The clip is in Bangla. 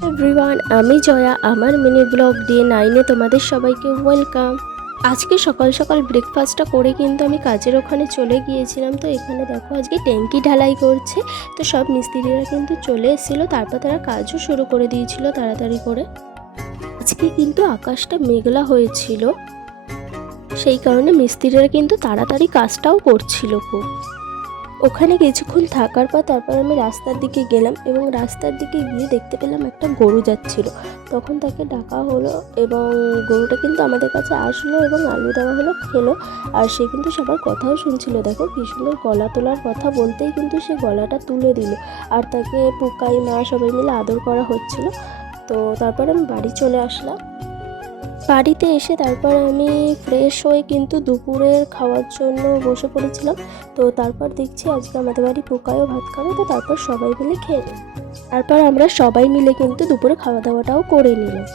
এভরিওয়ান, আমি জয়া। আমার মিনি ব্লগ ডে 9-এ তোমাদের সবাইকে ওয়েলকাম। আজকে সকাল সকাল ব্রেকফাস্টটা করে কিন্তু আমি কাজের ওখানে চলে গিয়েছিলাম। তো এখানে দেখো আজকে ট্যাঙ্কি ঢালাই করছে। তো সব মিস্ত্রিরা কিন্তু চলে এসেছিলো, তারপর তারা কাজও শুরু করে দিয়েছিল তাড়াতাড়ি করে। আজকে কিন্তু আকাশটা মেঘলা হয়েছিল, সেই কারণে মিস্ত্রিরা কিন্তু তাড়াতাড়ি কাজটাও করছিল খুব। ওখানে কিছুক্ষণ থাকার পর তারপর আমি রাস্তার দিকে গেলাম এবং রাস্তার দিকে গিয়ে দেখতে পেলাম একটা গরু যাচ্ছিল। তখন তাকে ডাকা হলো এবং গরুটা কিন্তু আমাদের কাছে আসলো এবং আলু দেওয়া হলো, খেলো। আর সে কিন্তু সবার কথাও শুনছিল। দেখো কি সুন্দর গলা তোলার কথা বলতেই কিন্তু সে গলাটা তুলে দিল। আর তাকে পুকাই মা সবাই মিলে আদর করা হচ্ছিল। তো তারপর আমি বাড়ি চলে আসলাম। বাড়িতে এসে তারপর আমি ফ্রেশ হয়ে কিন্তু দুপুরের খাওয়ার জন্য বসে পড়েছিলাম। তো তারপর দেখছি আজকে আমাদের বাড়ি পোকায়ও ভাত খাবে, তো তারপর সবাই মিলে খেয়ে নিই। তারপর আমরা সবাই মিলে কিন্তু দুপুরে খাওয়া দাওয়াটাও করে নিলাম।